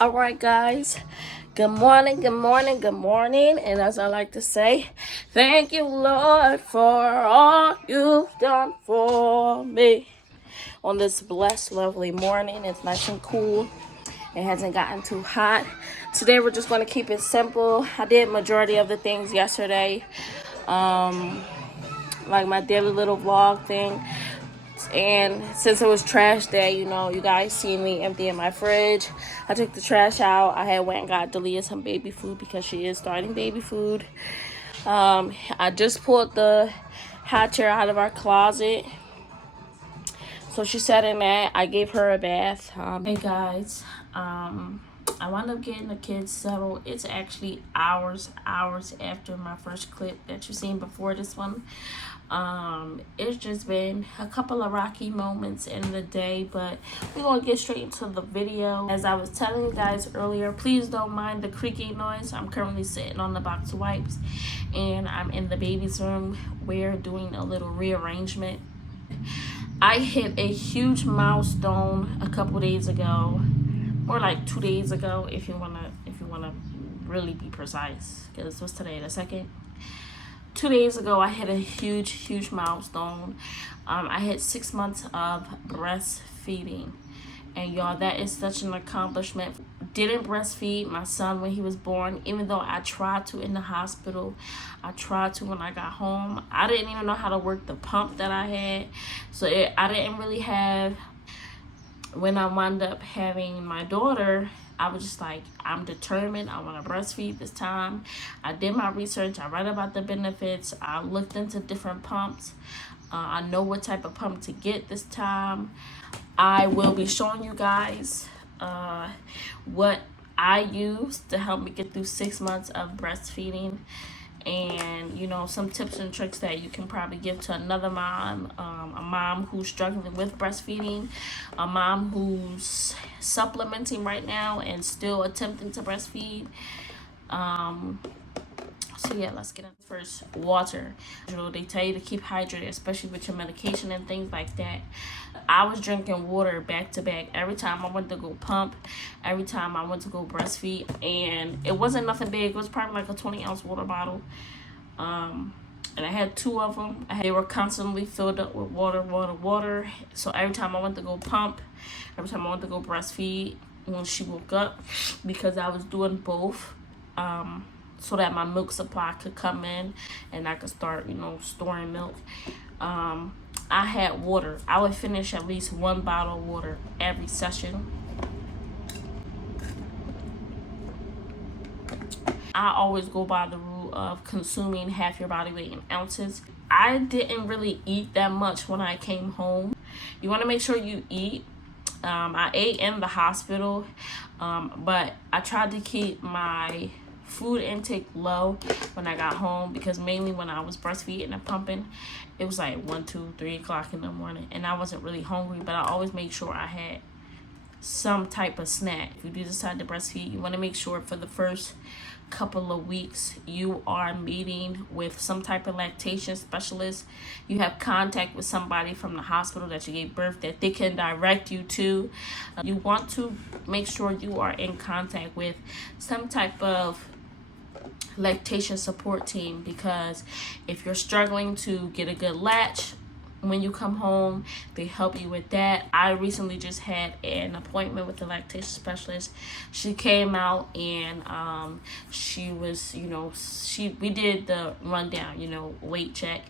All right, guys. Good morning, good morning, good morning. And as I like to say, thank you, Lord, for all you've done for me. On this blessed, lovely morning, it's nice and cool. It hasn't gotten too hot. Today, we're just going to keep it simple. I did majority of the things yesterday, like my daily little vlog thing. And since it was trash day, you guys see me emptying my fridge. I took the trash out. I had went and got Delia some baby food because she is starting baby food. I just pulled the hot chair out of our closet, so she sat in that. I gave her a bath. Hey guys, I wound up getting the kids settled. It's actually hours after my first clip that you've seen before this one. It's just been a couple of rocky moments in the day, but we're gonna get straight into the video. As I was telling you guys earlier, please don't mind the creaking noise. I'm currently sitting on the box wipes and I'm in the baby's room. We're doing a little rearrangement. I hit a huge milestone a couple days ago, or like 2 days ago, if you wanna really be precise, because what's today, the 2nd? 2 days ago, I hit a huge milestone. I hit 6 months of breastfeeding, and y'all, that is such an accomplishment. Didn't breastfeed my son when he was born, even though I tried to in the hospital. I tried to when I got home. I didn't even know how to work the pump that I had, so I didn't really have. When I wound up having my daughter, I was just like, I'm determined. I want to breastfeed this time. I did my research. I read about the benefits. I looked into different pumps. I know what type of pump to get this time. I will be showing you guys what I used to help me get through 6 months of breastfeeding, and some tips and tricks that you can probably give to another mom, a mom who's struggling with breastfeeding, a mom who's supplementing right now and still attempting to breastfeed. So yeah, let's get into first. Water. They tell you to keep hydrated, especially with your medication and things like that. I was drinking water back to back every time I went to go pump, every time I went to go breastfeed, and it wasn't nothing big. It was probably like a 20-ounce water bottle, and I had 2 of them. They were constantly filled up with water. So every time I went to go pump, every time I went to go breastfeed, when she woke up, because I was doing both, so that my milk supply could come in and I could start, storing milk. I had water. I would finish at least 1 bottle of water every session. I always go by the rule of consuming half your body weight in ounces. I didn't really eat that much when I came home. You want to make sure you eat. I ate in the hospital, but I tried to keep my food intake low when I got home, because mainly when I was breastfeeding and pumping, it was like 1, 2, 3 o'clock in the morning and I wasn't really hungry, but I always made sure I had some type of snack. If you do decide to breastfeed, you want to make sure for the first couple of weeks you are meeting with some type of lactation specialist. You have contact with somebody from the hospital that you gave birth that they can direct you to. You want to make sure you are in contact with some type of lactation support team, because if you're struggling to get a good latch when you come home, they help you with that. I recently just had an appointment with the lactation specialist. She came out and she was, we did the rundown, weight check,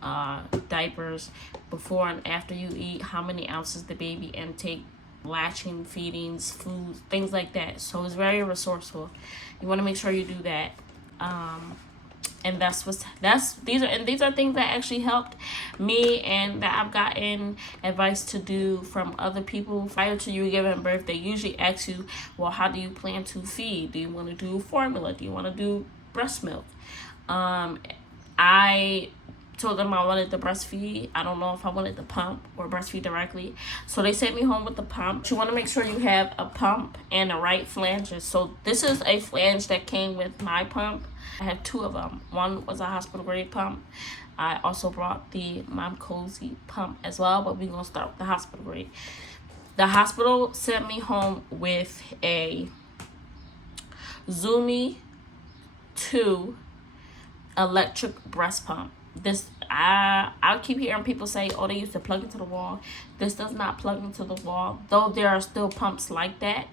diapers, before and after you eat, how many ounces the baby intake, latching, feedings, food, things like that. So it's very resourceful. You want to make sure you do that. And these are things that actually helped me and that I've gotten advice to do from other people. Prior to you giving birth, they usually ask you, well, how do you plan to feed? Do you want to do formula? Do you want to do breast milk? I told them I wanted to breastfeed. I don't know if I wanted to pump or breastfeed directly. So they sent me home with the pump. You want to make sure you have a pump and the right flanges. So this is a flange that came with my pump. I have 2 of them. One was a hospital grade pump. I also brought the Mom Cozy pump as well, but we're going to start with the hospital grade. The hospital sent me home with a Zoomy 2 electric breast pump. This, I keep hearing people say, oh, they used to plug into the wall. This does not plug into the wall, though there are still pumps like that.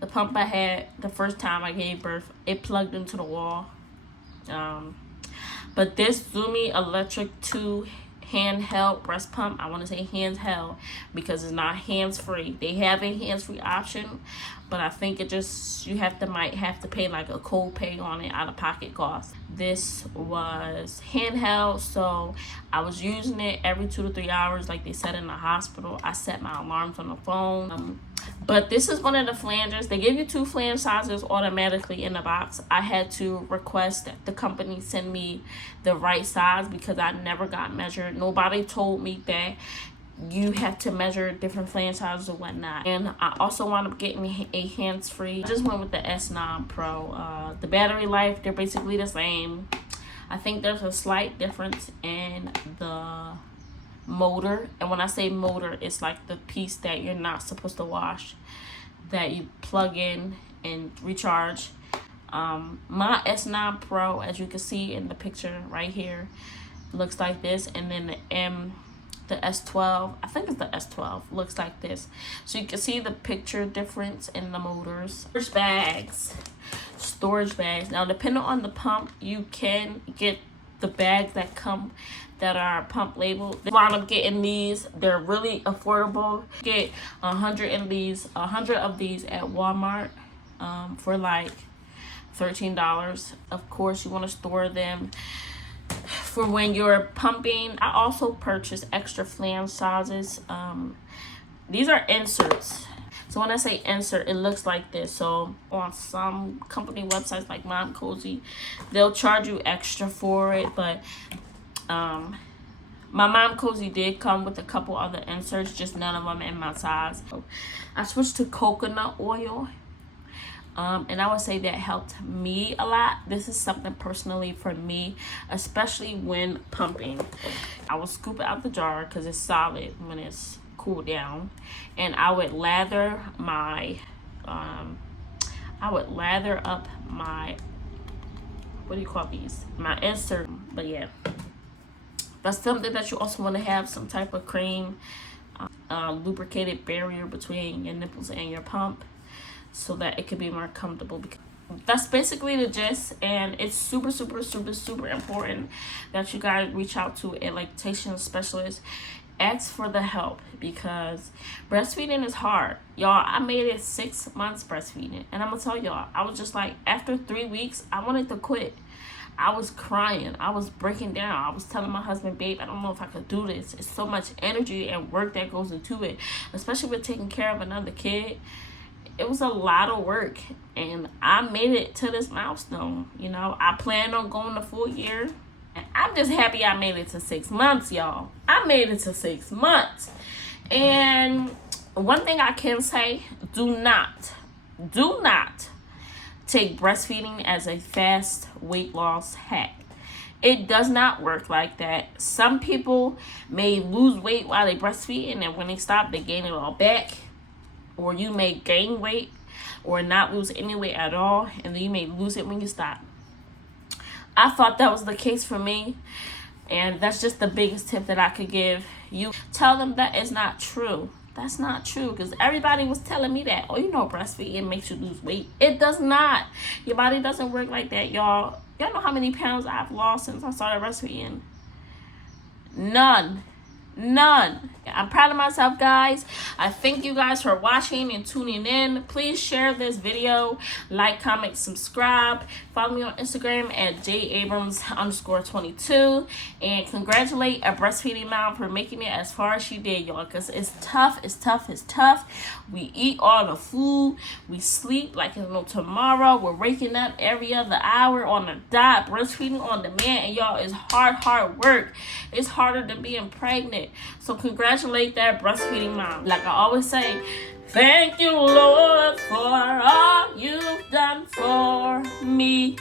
The pump I had the first time I gave birth, it plugged into the wall. But this Zoomy electric 2 handheld breast pump, I want to say handheld because it's not hands-free. They have a hands-free option, but I think it just, you might have to pay like a co-pay on it, out of pocket cost. This was handheld, so I was using it every 2 to 3 hours like they said in the hospital. I set my alarms on the phone. But this is one of the flanges. They give you 2 flange sizes automatically in the box. I had to request that the company send me the right size because I never got measured. Nobody told me that you have to measure different flange sizes or whatnot. And I also wound up getting a hands-free. I just went with the S9 Pro. The battery life, they're basically the same. I think there's a slight difference in the motor, and when I say motor, it's like the piece that you're not supposed to wash, that you plug in and recharge. My S9 Pro, as you can see in the picture right here, looks like this, and then the S12, I think it's the S12, looks like this. So you can see the picture difference in the motors. Storage bags. Now, depending on the pump, you can get the bags that are pump labeled. I wound up getting these. They're really affordable. Get 100 of these at Walmart for like $13. Of course, you want to store them for when you're pumping. I also purchased extra flange sizes. These are inserts. So when I say insert, it looks like this. So on some company websites like Mom Cozy, they'll charge you extra for it. But my Mom Cozy did come with a couple other inserts, just none of them in my size. So I switched to coconut oil. And I would say that helped me a lot. This is something personally for me, especially when pumping. I will scoop it out the jar because it's solid when it's cooled down, and I would lather my up my, what do you call these, my insert. But yeah, that's something that you also want to have, some type of cream, lubricated barrier between your nipples and your pump, so that it could be more comfortable. That's basically the gist, and it's super important that you guys reach out to a lactation specialist. Ask for the help, because breastfeeding is hard, y'all. I made it 6 months breastfeeding, and I'm gonna tell y'all, I was just like, after 3 weeks, I wanted to quit. I was crying. I was breaking down. I was telling my husband, babe, I don't know if I could do this. It's so much energy and work that goes into it, especially with taking care of another kid. It was a lot of work, and I made it to this milestone. You know, I plan on going the full year, and I'm just happy I made it to 6 months, y'all. I made it to 6 months. And one thing I can say, do not take breastfeeding as a fast weight loss hack. It does not work like that. Some people may lose weight while they breastfeed, and when they stop, they gain it all back. Or you may gain weight or not lose any weight at all, and then you may lose it when you stop. I thought that was the case for me, and that's just the biggest tip that I could give you. Tell them that it's not true. That's not true, because everybody was telling me that, oh, you know, breastfeeding makes you lose weight. It does not. Your body doesn't work like that, y'all. Y'all know how many pounds I've lost since I started breastfeeding? None. I'm proud of myself, guys. I thank you guys for watching and tuning in. Please share this video, like, comment, subscribe. Follow me on Instagram at jabrams_22, and congratulate a breastfeeding mom for making it as far as she did, y'all, because it's tough. We eat all the food, we sleep like there's no tomorrow, we're waking up every other hour on the dot, breastfeeding on demand, and y'all, it's hard work. It's harder than being pregnant. So congratulate that breastfeeding mom. Like I always say, thank you, Lord, for all you've done for me.